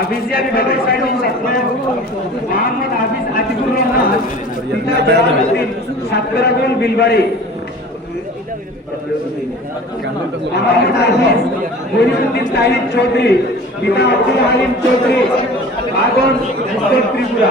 আবিজিয়া বিভাগের সাইডে মোহাম্মদ হাফিজ আতিকুর রহমান। সাতকরাগঞ্জ বিলবাড়ি? মোহাম্মদ হাফিজ মহিউদ্দিন তাহিদ চৌধুরী, পিতা আব্দুল হালিম চৌধুরী, আগন উত্তর ত্রিপুরা।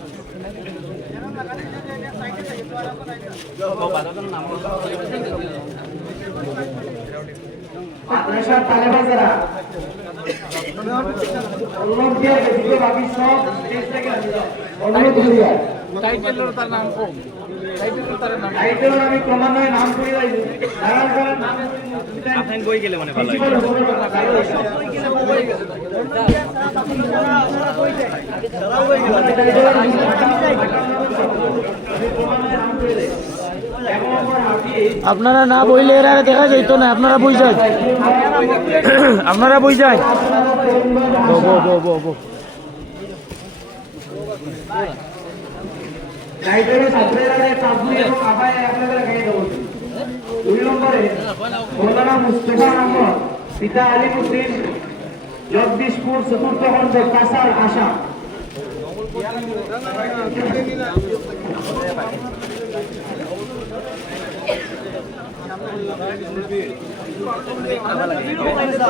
মাদ্রাসার তালেবাজারা অলিম্পিয়ার ব্যতীত বাকি সব দেশ থেকে অনুরোধ করিয়া টাইটেল আমি ক্রমান্বয়ে নাম করে যাই নারায়ণ করেন নাম আপনার বই গেলে মানে ভালো আপনারা না বইলে এরা দেখা যাইতো না আপনারা বই যান আপনারা বই যান বো, বো, বো, বো, টাইটেলের ছাত্রেরা চাকরি এবং আবায় আপনাদের গায়ে দেবো। দুই নম্বরে মৌলানা মুস্তফা আহমদ পিতা আলিমুদ্দিন জগদীশপুর চতুর্থ খণ্ড কাসার আসাম এরে তোরা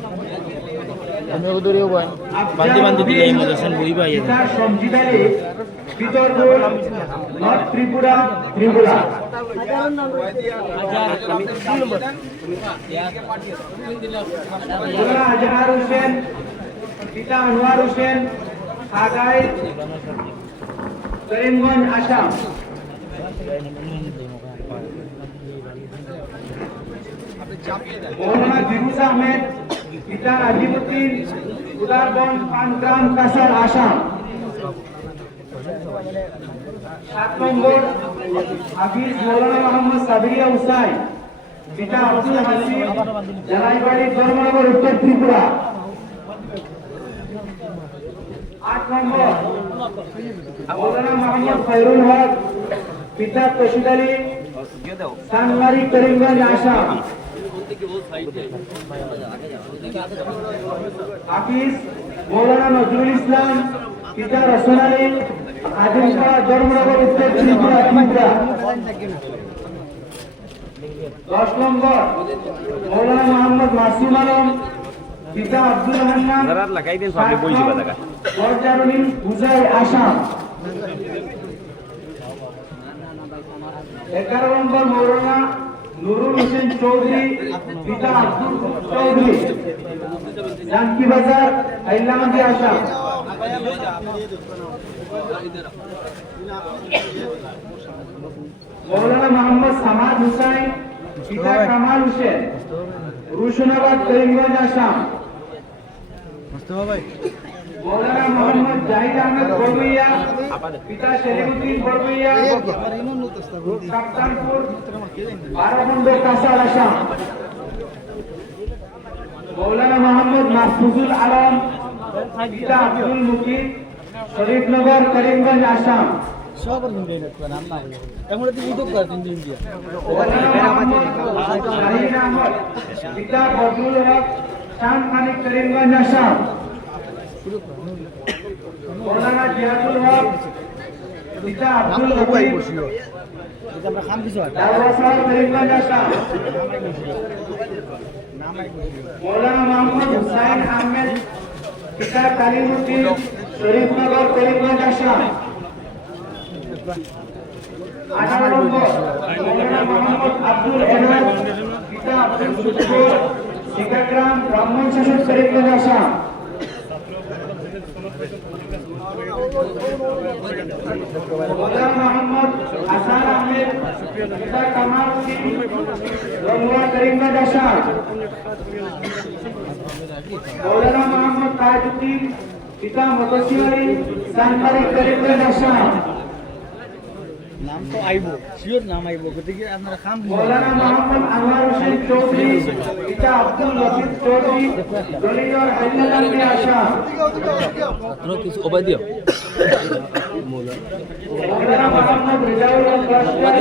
হুসাই আসাম আমি ওদেরও বই বান্দি বান্দি দিলে এই মজাসান বই পাই পিতা সঞ্জিদারে বিদর্ভ নর্থ ত্রিপুরা ত্রিপুরা আজহার হোসেন পিতা আনোয়ার হোসেন আগাই করিমগঞ্জ আসাম মৌলানা ফিরুজ আহমেদ পিতা আজিমুদ্দিন উদারগঞ্জ পানগ্রাম কাসার আসাম সাত নম্বর হাফিজ মৌলানা মোহাম্মদ সাবিরিয়া হুসাইন পিতা আব্দুল হাসিব জালাইবাড়ি ধর্মনগর, উত্তর ত্রিপুরা। আট নম্বর মৌলানা মোহাম্মদ খৈরুল হক, পিতা তশিদ আলী সানমারি করিমগঞ্জ আসাম হাফিজ মৌলানা নজরুল ইসলাম পিতা রসুল আলী আজিমপাড়া ধর্মনগর উত্তর ত্রিপুরা ত্রিপুরা। দশ নম্বর মৌলানা মোহাম্মদ মাসুম আলম পিতা আব্দুল রহমান যারা লাগাই দেন বরজারুনি আসাম। এগারো নম্বর মৌলানা নুরুল হোসেন চৌধুরী পিতা আব্দুল চৌধুরী, জানকি বাজার হাইলামাদি আসাম মৌলানা মোহাম্মদ সামাদ হুসাইন, পিতা কামাল হোসেন, রুশনাবাদ, করিমগঞ্জ, আসাম। মৌলানা মোহাম্মদ জাহিদ আহমেদ বরবইয়া পিতা সেলিমুদ্দিন বরবইয়া কাপ্তানপুর বারাবন্দ কাসার আসাম। মৌলানা মোহাম্মদ মাহফুজুল আলম, পিতা আব্দুল মুকিম শরীফনগর, করিমগঞ্জ, আসাম। মৌলানা মোহাম্মদ শাহিন আহমদ, পিতা বদরুল হক শান খানিক করিমগঞ্জ আসাম মৌলানা জিয়াদুল হক পিতা হামিদ দারওয়াসার করিমগঞ্জ, আসাম। মৌলানা মোহাম্মদ হুসাইন আহমেদ পিতা কালিমুদ্দিন শরীফনগর করিমগঞ্জ আসাম আঠারো নম্বর মৌলানা মোহাম্মদ আব্দুল এনাদ পিতা আব্দুল শুকুর শিকাগ্রাম ব্রাহ্মণ শাসক করিমগঞ্জ আসাম মৌলানা মোহাম্মদ আহমেদ পিতা কামাল সিং রঙ্গুয়া করিমগঞ্জ আসাম মৌলানা মোহাম্মদ তাজউদ্দিন পিতা মতসিয়ারি সানমারি করিমগঞ্জ আসাম নাম তো আইব শিওর নাম আইব গতিকে আপনারা খাম মৌলানা মোহাম্মদ আনোয়ার হোসেন চৌধুরী পিতা আব্দুল লতিফ চৌধুরী দলিয়র হাইলাকান্দি আসাম কিছু অবাই দিও মৌলানা মোহাম্মদ রেজাউল হক লস্কর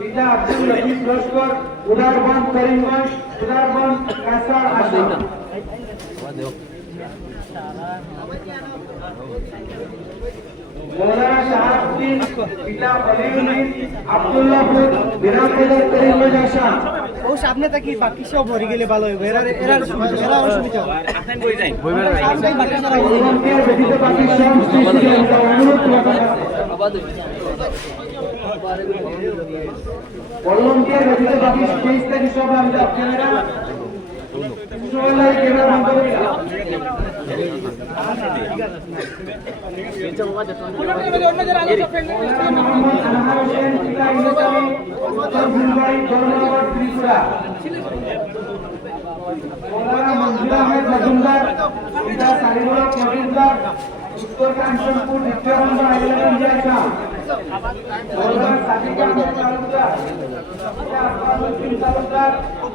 পিতা আব্দুল লতিফ লস্কর উদারবন করিমগঞ্জ উদারবন কাসার আসাম মৌলানা শাহাবুদ্দিন পিতা অলিউদ্দিন আব্দুল্লাহপুর বিরামপুর করিমগঞ্জ আসাম ও সামনে থাকি বাকি সব ভরে গেলে ভালো হবে এরা এরা সুবিধা এরা অসুবিধা আপনার বই যাই বাকি সারা বাকি সব স্টেশনে অনুরোধ ভলান্টিয়ার ব্যতীত বাকি স্টেজ থেকে সব আমি ক্যামেরা সবাই ক্যামেরা বন্ধ করে দাও। মৌলানা মোহাম্মদ আনহার হোসেন পিতা ইন্দ্রচাঁদ উত্তর ফুলবাড়ি ধর্মনগর ত্রিপুরা মৌলানা মঞ্জুর আহমেদ মজুমদার পিতা সারিমুল হক মজুমদার উত্তর কাঞ্চনপুর নিত্যানন্দ পিতা আকবরউদ্দিন তালুকদার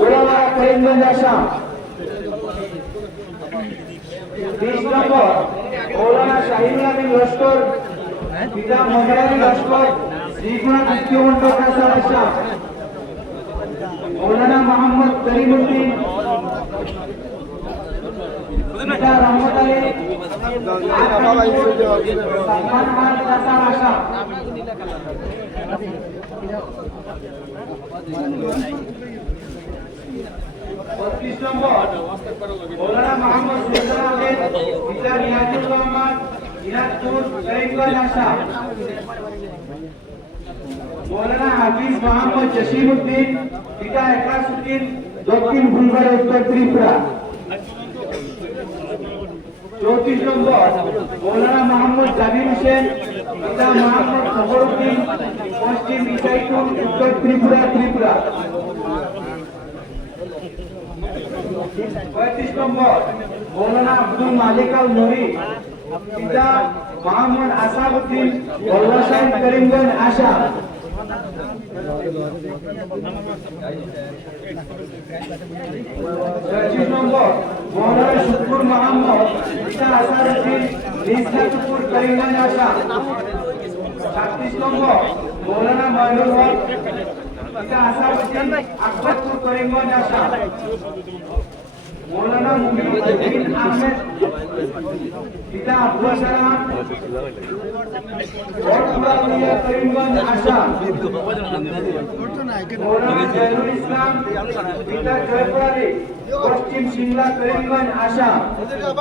গোলাবাড়া করিমগঞ্জ আসাম বিশ নম্বর মৌলানা শাহিনুল আমিন লস্কর পিতা মোহাম্মদ লস্কর শ্রীগুণা দ্বিতীয় মন্ডল কাসার আসাম মৌলানা মোহাম্মদ করিমুদ্দিন পিতা আলী বত্রিশ নম্বর, মৌলানা মোহাম্মদ সুলতান আহমেদ পিতা নিয়াজুর রহমান, দিনাজপুর করিমগঞ্জ আসাম। মৌলানা হাফিজ চৌত্রিশ নম্বর, মৌলানা মোহাম্মদ জাবির হোসেন, পিতা মোহাম্মদ খবরউদ্দিন পশ্চিম উত্তর ত্রিপুরা ত্রিপুরা। পঁয়ত্রিশ নম্বর, মৌলানা আব্দুল মালিক আল নরি পিতা মোহাম্মদ আসাদউদ্দিন বল্লাসাইন করিমগঞ্জ, আসাম। পঁচিশ নম্বর, মৌলানা শুকুর মোহাম্মদ, পিতা আসাদউদ্দিন নিসলাতুপুর করিমগঞ্জ, আসাম। ছাত্রিশ নম্বর, মৌলানা ময়নুল হক, পিতা আসাদউদ্দিন আকবরপুর, করিমগঞ্জ, আসাম। মৌলানা মুহিউদ্দিন আহমেদ পিতা আব্দুল সালাম বটপুরা উলিয়া করিমগঞ্জ পশ্চিম সিংলা করিমগঞ্জ নজরুল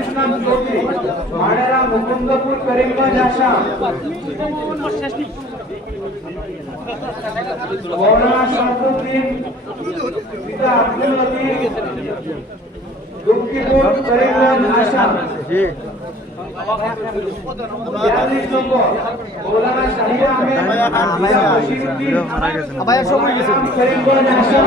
ইসলাম করিমগঞ্জ আসাম মৌলানা শরফুদ্দিন পিতা আব্দুল লতিফ দুঃখীপুর করিমগঞ্জ আসাম করিমগঞ্জ আসাম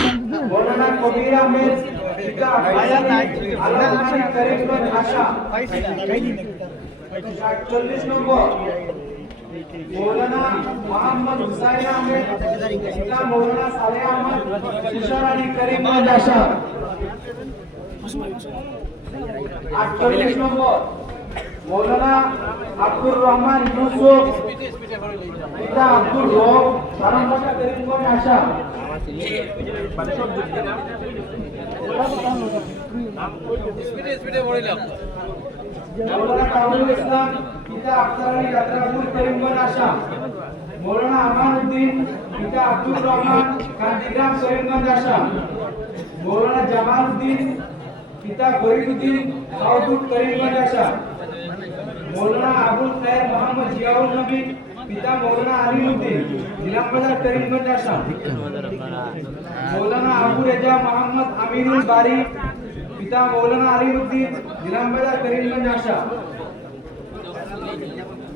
ছেচল্লিশ নম্বর মৌলানা কবির আহমেদ পিতা আব্দুল আলমবাড়ি করিমগঞ্জ আসাম সাতচল্লিশ নম্বর মৌলানা মোহাম্মদ হুসাইন আহমেদ পিতা মৌলানা আটচল্লিশ নম্বর মৌলানা আব্দুর রহমান ইউসুফ, পিতা আব্দুল সারমবাসা করিমগঞ্জ আসাম ইসলাম, পিতা আখতার আলী যাত্রাপুর করিমগঞ্জ আসাম মৌলানা আমানুদ্দিন পিতা আব্দুর রহমান কান্দিগ্রাম করিমগঞ্জ আসাম মৌলানা জামালউদ্দিন পিতা ফরিদুদ্দিন সাউদুদ করিমগঞ্জ আসাম মৌলানা আবুল খায়ের মোহাম্মদ জিয়াউল নবী পিতা মৌলানা আলিমউদ্দিন নিলামবাজার করিমগঞ্জ আসাম মৌলানা আবু রেজা মোহাম্মদ আমিনুল বারি পিতা মৌলানা আলিমউদ্দিন নিলামবাজার করিমগঞ্জ আসাম মৌলানা মোহাম্মদ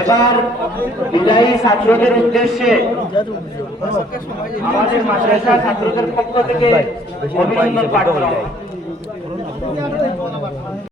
এবার বিদায়ী ছাত্রদের উদ্দেশ্যে আমাদের মাদ্রাসা ছাত্রদের পক্ষ থেকে অভিনন্দন পাঠ করা।